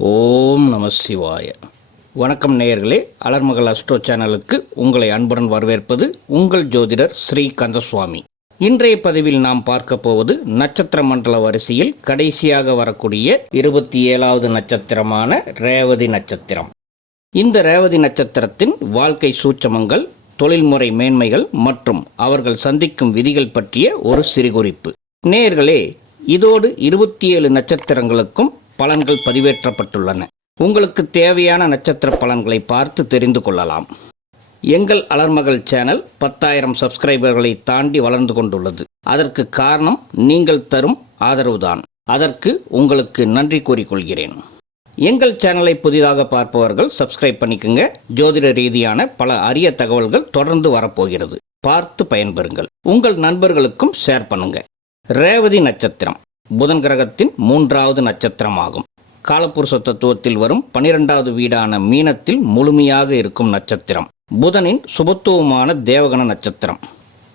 ஓம் நம சிவாய. வணக்கம் நேயர்களே அலர்மகள் அஸ்ட்ரோ சேனலுக்கு உங்களை அன்புடன் வரவேற்பது உங்கள் ஜோதிடர் ஸ்ரீ கந்தசுவாமி இன்றைய பதிவில் நாம் பார்க்க போவது நட்சத்திர மண்டல வரிசையில் கடைசியாக வரக்கூடிய இருபத்தி ஏழாவது நட்சத்திரமான ரேவதி நட்சத்திரம். இந்த ரேவதி நட்சத்திரத்தின் வாழ்க்கை சூட்சமங்கள் தொழில்முறை மேன்மைகள் மற்றும் அவர்கள் சந்திக்கும் விதிகள் பற்றிய ஒரு சிறுகுறிப்பு. நேர்களே இதோடு இருபத்தி ஏழு நட்சத்திரங்களுக்கும் பலன்கள் பதிவேற்றப்பட்டுள்ளன. உங்களுக்கு தேவையான நட்சத்திர பலன்களை பார்த்து தெரிந்து கொள்ளலாம். எங்கள் அலர்மகள் சேனல் பத்தாயிரம் சப்ஸ்கிரைபர்களை தாண்டி வளர்ந்து கொண்டுள்ளது. அதற்கு காரணம் நீங்கள் தரும் ஆதரவுதான். அதற்கு உங்களுக்கு நன்றி கூறிக்கொள்கிறேன். எங்கள் சேனலை புதிதாக பார்ப்பவர்கள் சப்ஸ்கிரைப் பண்ணிக்கோங்க. ஜோதிட ரீதியான பல அரிய தகவல்கள் தொடர்ந்து வரப்போகிறது. பார்த்து பயன்பெறுங்கள். உங்கள் நண்பர்களுக்கும் ஷேர் பண்ணுங்க. ரேவதி நட்சத்திரம். புதன் கிரகத்தின் மூன்றாவது நட்சத்திரமாகும். காலப்புருஷ தத்துவத்தில் வரும் பனிரெண்டாவது வீடான மீனத்தில் முழுமையாக இருக்கும் நட்சத்திரம். புதனின் சுபத்துவமான தேவகண நட்சத்திரம்.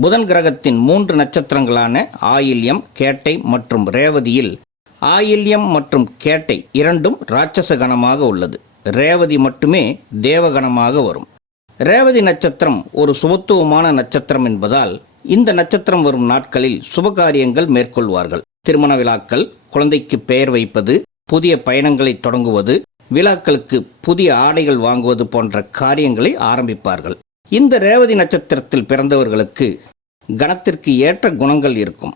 புதன் கிரகத்தின் மூன்று நட்சத்திரங்களான ஆயில்யம் கேட்டை மற்றும் ரேவதியில் ஆயில்யம் மற்றும் கேட்டை இரண்டும் ராட்சச கணமாக உள்ளது. ரேவதி மட்டுமே தேவகணமாக வரும். ரேவதி நட்சத்திரம் ஒரு சுபத்துவமான நட்சத்திரம் என்பதால் இந்த நட்சத்திரம் வரும் நாட்களில் சுபகாரியங்கள் மேற்கொள்வார்கள். திருமண விழாக்கள் குழந்தைக்கு பெயர் வைப்பது புதிய பயணங்களை தொடங்குவது விழாக்களுக்கு புதிய ஆடைகள் வாங்குவது போன்ற காரியங்களை ஆரம்பிப்பார்கள். இந்த ரேவதி நட்சத்திரத்தில் பிறந்தவர்களுக்கு கணத்திற்கு ஏற்ற குணங்கள் இருக்கும்.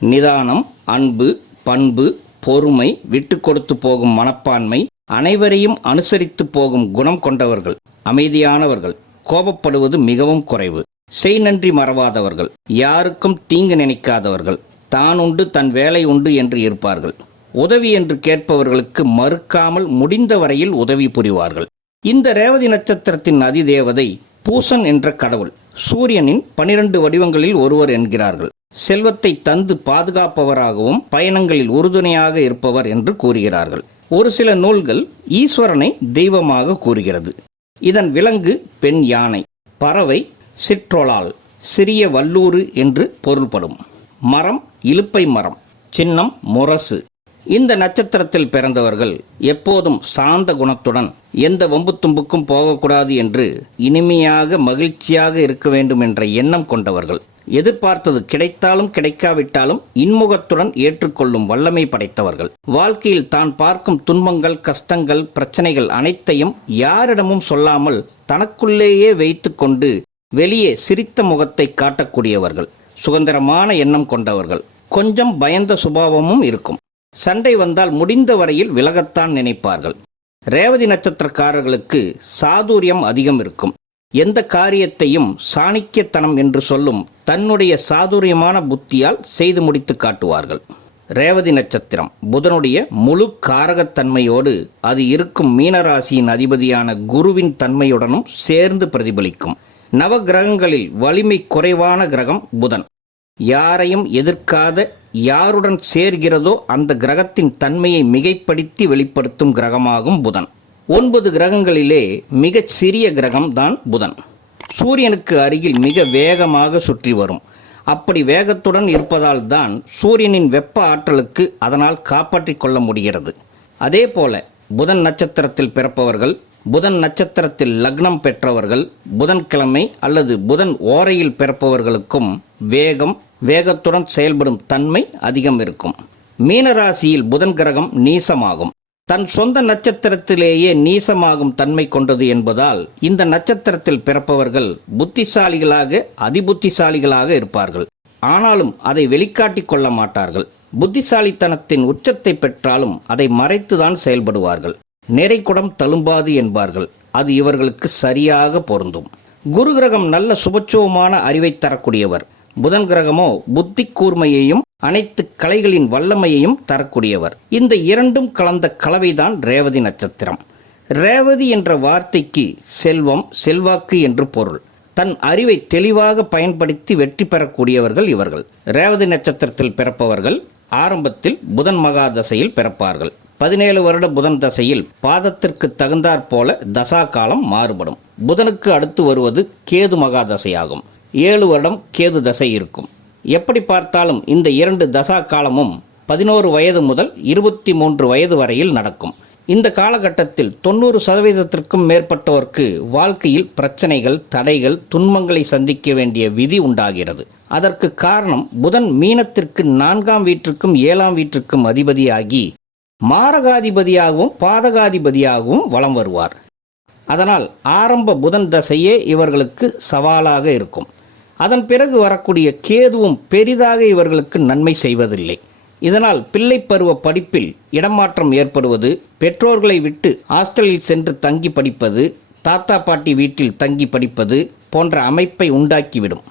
நிதானம் அன்பு பண்பு பொறுமை விட்டு கொடுத்து போகும் மனப்பான்மை அனைவரையும் அனுசரித்து போகும் குணம் கொண்டவர்கள் அமைதியானவர்கள் கோபப்படுவது மிகவும் குறைவு. செய் நன்றி மறவாதவர்கள் யாருக்கும் தீங்கு நினைக்காதவர்கள் தான் உண்டு தன் வேலை உண்டு என்று இருப்பார்கள். உதவி என்று கேட்பவர்களுக்கு மறுக்காமல் முடிந்த வரையில் உதவி புரிவார்கள். இந்த ரேவதி நட்சத்திரத்தின் அதிதேவதை பூசன் என்ற கடவுள் சூரியனின் பனிரெண்டு வடிவங்களில் ஒருவர் என்கிறார்கள். செல்வத்தை தந்து பாதுகாப்பவராகவும் பயணங்களில் உறுதுணையாக இருப்பவர் என்று கூறுகிறார்கள். ஒரு சில நூல்கள் ஈஸ்வரனை தெய்வமாக கூறுகிறது. இதன் விலங்கு பெண் யானை பறவை சிற்றோலால் சிறிய வல்லூறு என்று பொருள்படும். மரம் இலுப்பை மரம் சின்னம் முரசு. இந்த நட்சத்திரத்தில் பிறந்தவர்கள் எப்போதும் சாந்த குணத்துடன் எந்த வம்பு தும்புக்கும் போகக்கூடாது என்று இனிமையாக மகிழ்ச்சியாக இருக்க வேண்டும் என்ற எண்ணம் கொண்டவர்கள். எதிர்பார்த்தது கிடைத்தாலும் கிடைக்காவிட்டாலும் இன்முகத்துடன் ஏற்றுக்கொள்ளும் வல்லமை படைத்தவர்கள். வாழ்க்கையில் தான் பார்க்கும் துன்பங்கள் கஷ்டங்கள் பிரச்சனைகள் அனைத்தையும் யாரிடமும் சொல்லாமல் தனக்குள்ளேயே வைத்துக்கொண்டு வெளியே சிரித்த முகத்தை காட்டக்கூடியவர்கள். சுதந்திரமான எண்ணம் கொண்டவர்கள். கொஞ்சம் பயந்த சுபாவமும் இருக்கும். சண்டை வந்தால் முடிந்த வரையில் விலகத்தான் நினைப்பார்கள். ரேவதி நட்சத்திரக்காரர்களுக்கு சாதுரியம் அதிகம் இருக்கும். எந்த காரியத்தையும் சாணிக்கியத்தனம் என்று சொல்லும் தன்னுடைய சாதுரியமான புத்தியால் செய்து முடித்து காட்டுவார்கள். ரேவதி நட்சத்திரம் புதனுடைய முழு காரகத்தன்மையோடு அது இருக்கும் மீனராசியின் அதிபதியான குருவின் தன்மையுடனும் சேர்ந்து பிரதிபலிக்கும். நவ கிரகங்களில் வலிமை குறைவான கிரகம் புதன். யாரையும் எதிர்க்காத யாருடன் சேர்கிறதோ அந்த கிரகத்தின் தன்மையை மிகைப்படுத்தி வெளிப்படுத்தும் கிரகமாகும் புதன். ஒன்பது கிரகங்களிலே மிகச் சிறிய கிரகம் தான் புதன். சூரியனுக்கு அருகில் மிக வேகமாக சுற்றி வரும். அப்படி வேகத்துடன் இருப்பதால் தான் சூரியனின் வெப்ப ஆற்றலுக்கு அதனால் காப்பாற்றிக் கொள்ள முடிகிறது. அதே போல புதன் நட்சத்திரத்தில் பிறப்பவர்கள் புதன் நட்சத்திரத்தில் லக்னம் பெற்றவர்கள் புதன்கிழமை அல்லது புதன் ஓரையில் பிறப்பவர்களுக்கும் வேகம் வேகத்துடன் செயல்படும் தன்மை அதிகம் இருக்கும். மீனராசியில் புதன் கிரகம் நீசமாகும். தன் சொந்த நட்சத்திரத்திலேயே நீசமாகும் தன்மை கொண்டது என்பதால் இந்த நட்சத்திரத்தில் பிறப்பவர்கள் புத்திசாலிகளாக அதிபுத்திசாலிகளாக இருப்பார்கள். ஆனாலும் அதை வெளிக்காட்டிக் கொள்ள மாட்டார்கள். புத்திசாலித்தனத்தின் உச்சத்தை பெற்றாலும் அதை மறைத்துதான் செயல்படுவார்கள். நிறைகுடம் தழும்பாது என்பார்கள். அது இவர்களுக்கு சரியாக பொருந்தும். குரு கிரகம் நல்ல சுபச்சுவமான அறிவை தரக்கூடியவர். புதன் கிரகமோ புத்தி கூர்மையையும் அனைத்து கலைகளின் வல்லமையையும் தரக்கூடியவர். இந்த இரண்டும் கலந்த கலவைதான் ரேவதி நட்சத்திரம். ரேவதி என்ற வார்த்தைக்கு செல்வம் செல்வாக்கு என்று பொருள். தன் அறிவை தெளிவாக பயன்படுத்தி வெற்றி பெறக்கூடியவர்கள் இவர்கள். ரேவதி நட்சத்திரத்தில் பிறப்பவர்கள் ஆரம்பத்தில் புதன் மகா தசையில் பிறப்பார்கள். பதினேழு வருட புதன் தசையில் பாதத்திற்கு தகுந்தாற் போல தசா காலம் மாறுபடும். புதனுக்கு அடுத்து வருவது கேது மகா தசையாகும் ஏழு வருடம் கேது தசை இருக்கும். எப்படி பார்த்தாலும் இந்த இரண்டு தசா காலமும் பதினோரு வயது முதல் இருபத்தி மூன்று வயது வரையில் நடக்கும். இந்த காலகட்டத்தில் தொண்ணூறு சதவீதத்திற்கும் மேற்பட்டோருக்கு வாழ்க்கையில் பிரச்சனைகள் தடைகள் துன்பங்களை சந்திக்க வேண்டிய விதி உண்டாகிறது. அதற்கு காரணம் புதன் மீனத்திற்கு நான்காம் வீட்டிற்கும் ஏழாம் வீட்டிற்கும் அதிபதியாகி மாரகாதிபதியாகவும் பாதகாதிபதியாகவும் வலம் வருவார். அதனால் ஆரம்ப புதன் தசையே இவர்களுக்கு சவாலாக இருக்கும். அதன் பிறகு வரக்கூடிய கேதுவும் பெரிதாக இவர்களுக்கு நன்மை செய்வதில்லை. இதனால் பிள்ளை பருவ படிப்பில் இடமாற்றம் ஏற்படுவது பெற்றோர்களை விட்டு ஹாஸ்டலில் சென்று தங்கி படிப்பது தாத்தா பாட்டி வீட்டில் தங்கி படிப்பது போன்ற அமைப்பை உண்டாக்கிவிடும்.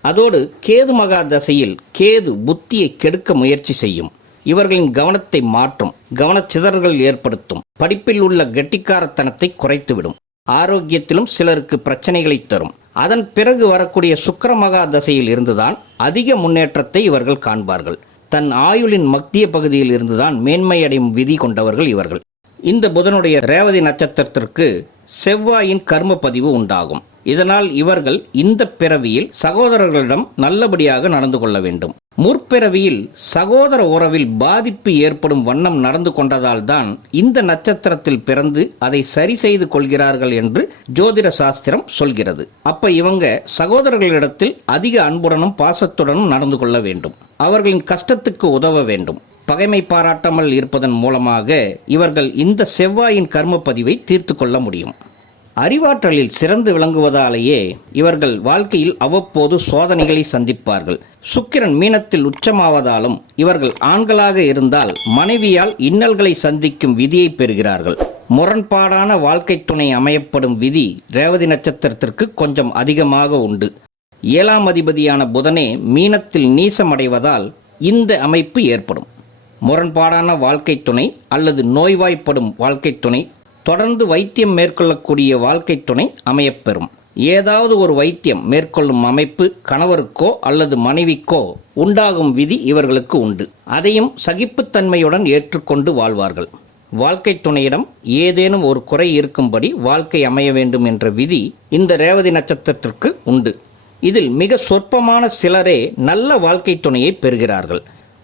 அதோடு கேது மகா தசையில் கேது புத்தியை கெடுக்க முயற்சி செய்யும். இவர்களின் கவனத்தை மாற்றும் கவனச்சிதறல்கள் ஏற்படுத்தும் படிப்பில் உள்ள கெட்டிக்காரத்தனத்தை குறைத்துவிடும். ஆரோக்கியத்திலும் சிலருக்கு பிரச்சனைகளை தரும். அதன் பிறகு வரக்கூடிய சுக்கர மகா தசையில் இருந்துதான் அதிக முன்னேற்றத்தை இவர்கள் காண்பார்கள். தன் ஆயுளின் மத்திய பகுதியில் இருந்துதான் மேன்மையடையும் விதி கொண்டவர்கள் இவர்கள். இந்த புதனுடைய ரேவதி நட்சத்திரத்திற்கு செவ்வாயின் கர்ம பதிவு உண்டாகும். இதனால் இவர்கள் இந்த பிறவியில் சகோதரர்களிடம் நல்லபடியாக நடந்து கொள்ள வேண்டும். முற்பிறவியில் சகோதர உறவில் பாதிப்பு ஏற்படும் வண்ணம் நடந்து கொண்டதால் தான் இந்த நட்சத்திரத்தில் பிறந்து அதை சரி செய்து கொள்கிறார்கள் என்று ஜோதிட சாஸ்திரம் சொல்கிறது. அப்ப இவங்க சகோதரர்களிடத்தில் அதிக அன்புடனும் பாசத்துடனும் நடந்து கொள்ள வேண்டும். அவர்களின் கஷ்டத்துக்கு உதவ வேண்டும். பகைமை பாராட்டாமல் இருப்பதன் மூலமாக இவர்கள் இந்த செவ்வாயின் கர்ம பதிவை தீர்த்து கொள்ள முடியும். அறிவாற்றலில் சிறந்து விளங்குவதாலேயே இவர்கள் வாழ்க்கையில் அவ்வப்போது சோதனைகளை சந்திப்பார்கள். சுக்கிரன் மீனத்தில் உச்சமாவதாலும் இவர்கள் ஆண்களாக இருந்தால் மனைவியால் இன்னல்களை சந்திக்கும் விதியை பெறுகிறார்கள். முரண்பாடான வாழ்க்கை துணை அமையப்படும் விதி ரேவதி நட்சத்திரத்திற்கு கொஞ்சம் அதிகமாக உண்டு. ஏழாம் அதிபதியான புதனே மீனத்தில் நீசமடைவதால் இந்த அமைப்பு ஏற்படும். முரண்பாடான வாழ்க்கை துணை அல்லது நோய்வாய்ப்படும் வாழ்க்கை துணை தொடர்ந்து வைத்தியம் மேற்கொள்ளக்கூடிய வாழ்க்கை துணை அமையப்பெறும். ஏதாவது ஒரு வைத்தியம் மேற்கொள்ளும் அமைப்பு கணவருக்கோ அல்லது மனைவிக்கோ உண்டாகும் விதி இவர்களுக்கு உண்டு. அதையும் சகிப்புத்தன்மையுடன் ஏற்றுக்கொண்டு வாழ்வார்கள். வாழ்க்கை துணையிடம் ஏதேனும் ஒரு குறை இருக்கும்படி வாழ்க்கை அமைய வேண்டும் என்ற விதி இந்த ரேவதி நட்சத்திரத்திற்கு உண்டு. இதில் மிக சொற்பமான சிலரே நல்ல வாழ்க்கை துணையை பெறுகிறார்கள்.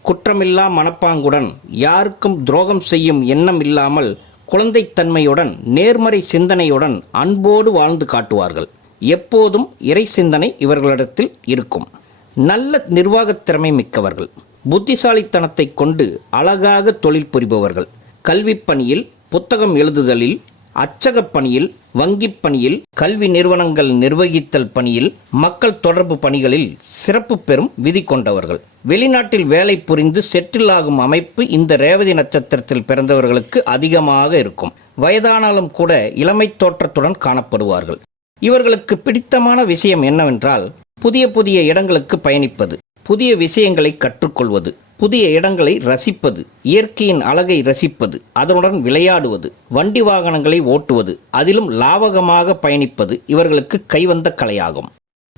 குற்றமில்லா மனப்பாங்குடன் யாருக்கும் துரோகம் செய்யும் எண்ணம் இல்லாமல் குழந்தைத்தன்மையுடன் நேர்மறை சிந்தனையுடன் அன்போடு வாழ்ந்து காட்டுவார்கள். எப்போதும் இறை சிந்தனை இவர்களிடத்தில் இருக்கும். நல்ல நிர்வாகத் திறமை மிக்கவர்கள். புத்திசாலித்தனத்தை கொண்டு அழகாக தொழில் புரிபவர்கள். கல்விப் பணியில் புத்தகம் எழுதுதலில் அச்சகப் பணியில் வங்கிப் பணியில் கல்வி நிறுவனங்கள் நிர்வகித்தல் பணியில் மக்கள் தொடர்பு பணிகளில் சிறப்பு பெறும் விதி கொண்டவர்கள். வெளிநாட்டில் வேலை புரிந்து செட்டில் ஆகும் அமைப்பு இந்த ரேவதி நட்சத்திரத்தில் பிறந்தவர்களுக்கு அதிகமாக இருக்கும். வயதானாலும் கூட இளமை தோற்றத்துடன் காணப்படுவார்கள். இவர்களுக்கு பிடித்தமான விஷயம் என்னவென்றால் புதிய புதிய இடங்களுக்கு பயணிப்பது புதிய விஷயங்களை கற்றுக்கொள்வது. புதிய இடங்களை ரசிப்பது இயற்கையின் அழகை ரசிப்பது அதனுடன் விளையாடுவது வண்டி வாகனங்களை ஓட்டுவது அதிலும் லாவகமாக பயணிப்பது இவர்களுக்கு கைவந்த கலையாகும்.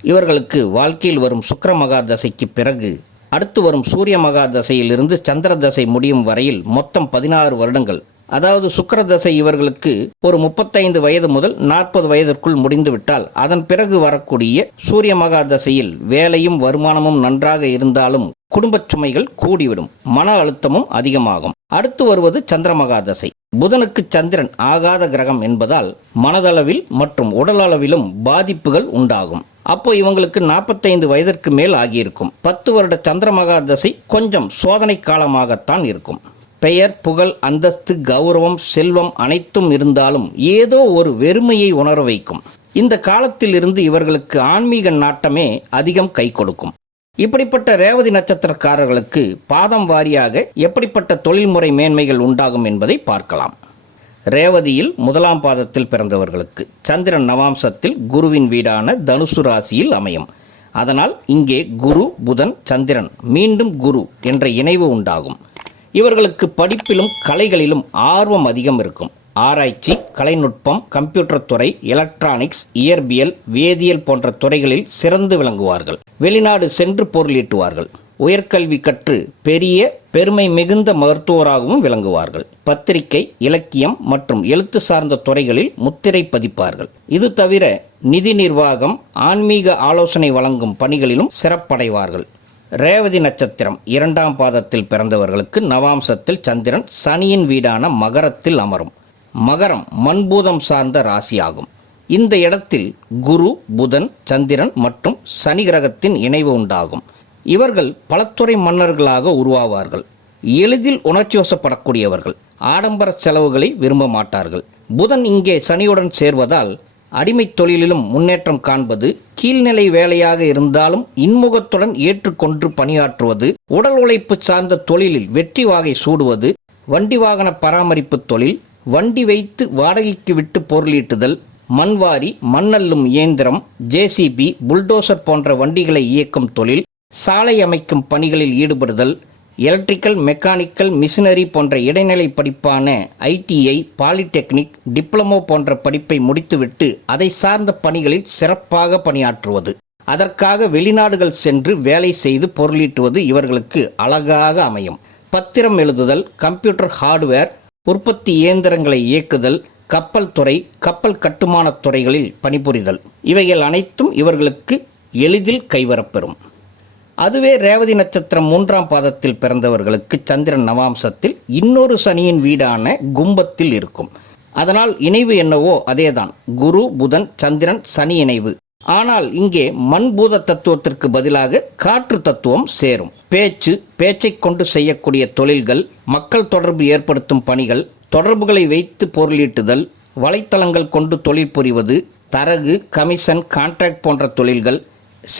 இவர்களுக்கு வாழ்க்கையில் வரும் சுக்கர மகா தசைக்கு பிறகு அடுத்து வரும் சூரிய மகா தசையிலிருந்து சந்திர தசை முடியும் வரையில் மொத்தம் பதினாறு வருடங்கள். அதாவது சுக்கர தசை இவர்களுக்கு ஒரு முப்பத்தைந்து வயது முதல் நாற்பது வயதிற்குள் முடிந்துவிட்டால் அதன் பிறகு வரக்கூடிய சூரிய மகா தசையில் வேலையும் வருமானமும் நன்றாக இருந்தாலும் குடும்பச் சுமைகள் கூடிவிடும். மன அழுத்தமும் அதிகமாகும். அடுத்து வருவது சந்திரமகா தசை புதனுக்கு சந்திரன் ஆகாத கிரகம் என்பதால் மனதளவில் மற்றும் உடலளவிலும் பாதிப்புகள் உண்டாகும். அப்போ இவங்களுக்கு நாற்பத்தைந்து வயதிற்கு மேல் ஆகியிருக்கும். பத்து வருட சந்திரமகா தசை கொஞ்சம் சோதனை காலமாகத்தான் இருக்கும். பெயர் புகழ் அந்தஸ்து கௌரவம் செல்வம் அனைத்தும் இருந்தாலும் ஏதோ ஒரு வெறுமையை உணர வைக்கும். இந்த காலத்தில் இருந்து இவர்களுக்கு ஆன்மீக நாட்டமே அதிகம் கை கொடுக்கும். இப்படிப்பட்ட ரேவதி நட்சத்திரக்காரர்களுக்கு பாதம் வாரியாக எப்படிப்பட்ட தொழில்முறை மேன்மைகள் உண்டாகும் என்பதை பார்க்கலாம். ரேவதியில் முதலாம் பாதத்தில் பிறந்தவர்களுக்கு சந்திரன் நவாம்சத்தில் குருவின் வீடான தனுசு ராசியில் அமையும். அதனால் இங்கே குரு புதன் சந்திரன் மீண்டும் குரு என்ற இணைவு உண்டாகும். இவர்களுக்கு படிப்பிலும் கலைகளிலும் ஆர்வம் அதிகம் இருக்கும். ஆராய்ச்சி கலைநுட்பம் கம்ப்யூட்டர் துறை எலக்ட்ரானிக்ஸ் இயற்பியல் வேதியியல் போன்ற துறைகளில் சிறந்து விளங்குவார்கள். வெளிநாடு சென்று பொருளீட்டுவார்கள். உயர்கல்வி கற்று பெரிய பெருமை மிகுந்த மருத்துவராகவும் விளங்குவார்கள். பத்திரிகை இலக்கியம் மற்றும் எழுத்து சார்ந்த துறைகளில் முத்திரை பதிப்பார்கள். இது தவிர நிதி நிர்வாகம் ஆன்மீக ஆலோசனை வழங்கும் பணிகளிலும் சிறப்படைவார்கள். ரேவதி நட்சத்திரம் இரண்டாம் பாதத்தில் பிறந்தவர்களுக்கு நவாம்சத்தில் சந்திரன் சனியின் வீடான மகரத்தில் அமரும். மகரம் மண்பூதம் சார்ந்த ராசியாகும். இந்த இடத்தில் குரு புதன் சந்திரன் மற்றும் சனி கிரகத்தின் இணைவு உண்டாகும். இவர்கள் பலத்துறை மன்னர்களாக உருவாவார்கள். எளிதில் உணர்ச்சி வசப்படக்கூடியவர்கள் ஆடம்பர செலவுகளை விரும்ப மாட்டார்கள். புதன் இங்கே சனியுடன் சேர்வதால் அடிமை தொழிலிலும் முன்னேற்றம் காண்பது கீழ்நிலை வேலையாக இருந்தாலும் இன்முகத்துடன் ஏற்றுக்கொண்டு பணியாற்றுவது உடல் உழைப்பு சார்ந்த தொழிலில் வெற்றி வாகை சூடுவது வண்டி வாகன பராமரிப்பு தொழில் வண்டி வைத்து வாடகைக்கு விட்டு பொருளீட்டுதல் மண்வாரி மண்ணல்லும் இயந்திரம் ஜேசிபி புல்டோசர் போன்ற வண்டிகளை இயக்கும் தொழில் சாலை அமைக்கும் பணிகளில் ஈடுபடுதல் எலக்ட்ரிக்கல் மெக்கானிக்கல் மிஷினரி போன்ற இடைநிலை படிப்பான ஐடிஐ பாலிடெக்னிக் டிப்ளமோ போன்ற படிப்பை முடித்துவிட்டு அதை சார்ந்த பணிகளில் சிறப்பாக பணியாற்றுவது. அதற்காக வெளிநாடுகள் சென்று வேலை செய்து பொருளீட்டுவது இவர்களுக்கு அழகாக அமையும். பத்திரம் எழுதுதல் கம்ப்யூட்டர் ஹார்ட்வேர் உற்பத்தி இயந்திரங்களை இயக்குதல் கப்பல் துறை கப்பல் கட்டுமானத் துறைகளில் பணிபுரிதல். இவைகள் அனைத்தும் இவர்களுக்கு எளிதில் கைவரப்பெறும். அதுவே ரேவதி நட்சத்திரம் மூன்றாம் பாதத்தில் பிறந்தவர்களுக்கு சந்திரன் நவாம்சத்தில் இன்னொரு சனியின் வீடான கும்பத்தில் இருக்கும். அதனால் இணைவு என்னவோ அதேதான். குரு புதன் சந்திரன் சனி இணைவு. ஆனால் இங்கே மண்பூத தத்துவத்திற்கு பதிலாக காற்று தத்துவம் சேரும். பேச்சு பேச்சை கொண்டு செய்யக்கூடிய தொழில்கள் மக்கள் தொடர்பு ஏற்படுத்தும் பணிகள் தொடர்புகளை வைத்து பொருளீட்டுதல் வலைத்தளங்கள் கொண்டு தொழில் புரிவது தரகு கமிஷன் கான்ட்ராக்ட் போன்ற தொழில்கள்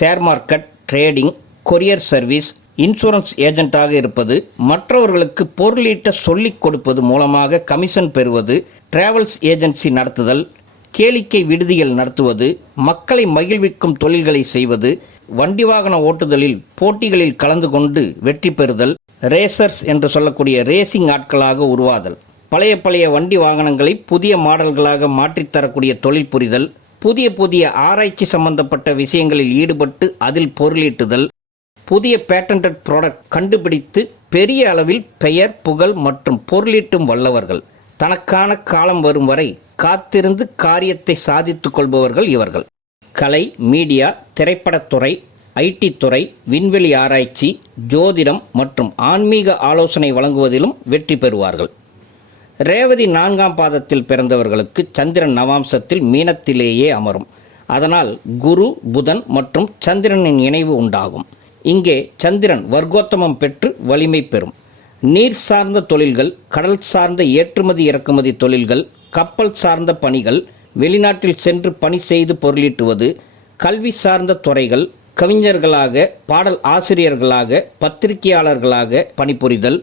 share market trading courier service insurance ஏஜென்ட்டாக இருப்பது மற்றவர்களுக்கு பொருளீட்ட சொல்லிக் கொடுப்பது மூலமாக கமிஷன் பெறுவது டிராவல்ஸ் ஏஜென்சி நடத்துதல் கேளிக்கை விடுதிகள் நடத்துவது மக்களை மகிழ்விக்கும் தொழில்களை செய்வது வண்டி வாகன ஓட்டுதலில் போட்டிகளில் கலந்து கொண்டு வெற்றி பெறுதல் ரேசர்ஸ் என்று சொல்லக்கூடிய ரேசிங் ஆட்களாக உருவாதல். பழைய பழைய வண்டி வாகனங்களை புதிய மாடல்களாக மாற்றித்தரக்கூடிய தொழில் புரிதல் புதிய புதிய ஆராய்ச்சி சம்பந்தப்பட்ட விஷயங்களில் ஈடுபட்டு அதில் பொருளீட்டுதல் புதிய பேட்டன்ட் ப்ராடக்ட் கண்டுபிடித்து பெரிய அளவில் பெயர் புகழ் மற்றும் பொருளீட்டும் வல்லவர்கள். தனக்கான காலம் வரும் வரை காத்திருந்து காரியத்தை சாதித்துக் கொள்பவர்கள் இவர்கள். கலை மீடியா திரைப்படத்துறை ஐடி துறை விண்வெளி ஆராய்ச்சி ஜோதிடம் மற்றும் ஆன்மீக ஆலோசனை வழங்குவதிலும் வெற்றி பெறுவார்கள். ரேவதி நான்காம் பாதத்தில் பிறந்தவர்களுக்கு சந்திரன் நவாம்சத்தில் மீனத்திலேயே அமரும். அதனால் குரு புதன் மற்றும் சந்திரனின் இணைவு உண்டாகும். இங்கே சந்திரன் வர்க்கோத்தமம் பெற்று வலிமை பெறும். நீர் சார்ந்த தொழில்கள் கடல் சார்ந்த ஏற்றுமதி இறக்குமதி தொழில்கள் கப்பல் சார்ந்த பணிகள் வெளிநாட்டில் சென்று பணி செய்து பொருளீட்டுவது கல்வி சார்ந்த துறைகள் கவிஞர்களாக பாடல் ஆசிரியர்களாக பத்திரிகையாளர்களாக பணிபுரிதல்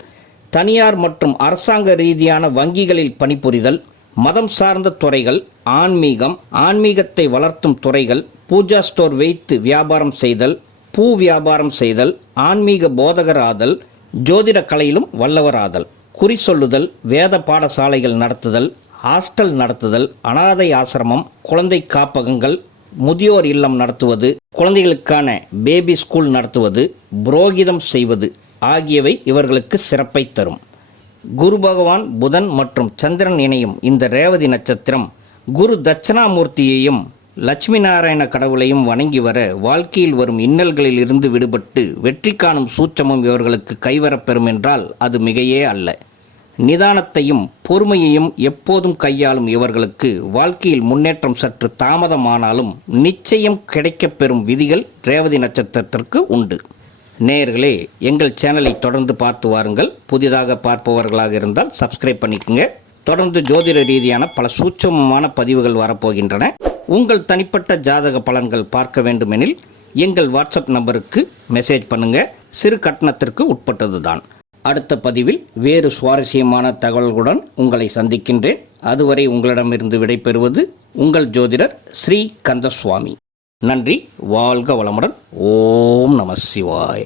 தனியார் மற்றும் அரசாங்க ரீதியான வங்கிகளில் பணிபுரிதல் மதம் சார்ந்த துறைகள் ஆன்மீகம் ஆன்மீகத்தை வளர்த்தும் துறைகள் பூஜா ஸ்டோர் வைத்து வியாபாரம் செய்தல் பூ வியாபாரம் செய்தல் ஆன்மீக போதகராதல் ஜோதிட கலையிலும் வல்லவராதல் குறி சொல்லுதல் வேத பாடசாலைகள் நடத்துதல் ஹாஸ்டல் நடத்துதல் அனாதை ஆசிரமம் குழந்தை காப்பகங்கள் முதியோர் இல்லம் நடத்துவது குழந்தைகளுக்கான பேபி ஸ்கூல் நடத்துவது புரோகிதம் செய்வது ஆகியவை இவர்களுக்கு சிறப்பை தரும். குரு பகவான் புதன் மற்றும் சந்திரன் இணையும் இந்த ரேவதி நட்சத்திரம் குரு தட்சணாமூர்த்தியையும் லட்சுமி நாராயண கடவுளையும் வணங்கி வர வாழ்க்கையில் வரும் இன்னல்களில் இருந்து விடுபட்டு வெற்றி காணும் சூட்சமும் இவர்களுக்கு கைவரப்பெறும் என்றால் அது மிகையே அல்ல. நிதானத்தையும் பொறுமையையும் எப்போதும் கையாளும் இவர்களுக்கு வாழ்க்கையில் முன்னேற்றம் சற்று தாமதமானாலும் நிச்சயம் கிடைக்கப்பெறும் விதிகள் ரேவதி நட்சத்திரத்திற்கு உண்டு. நேர்களே எங்கள் சேனலை தொடர்ந்து பார்த்து வாருங்கள். புதிதாக பார்ப்பவர்களாக இருந்தால் சப்ஸ்கிரைப் பண்ணிக்கோங்க. தொடர்ந்து ஜோதிட ரீதியான பல சூட்சமமான பதிவுகள் வரப்போகின்றன. உங்கள் தனிப்பட்ட ஜாதக பலன்கள் பார்க்க வேண்டுமெனில் எங்கள் வாட்ஸ்அப் நம்பருக்கு மெசேஜ் பண்ணுங்கள் சிறு கட்டணத்திற்கு உட்பட்டதுதான். அடுத்த பதிவில் வேறு சுவாரஸ்யமான தகவல்களுடன் உங்களை சந்திக்கின்றேன். அதுவரை உங்களிடமிருந்து விடைபெறுவது உங்கள் ஜோதிடர் ஸ்ரீ கந்தசுவாமி நன்றி வாழ்க வளமுடன். ஓம் நம சிவாய்.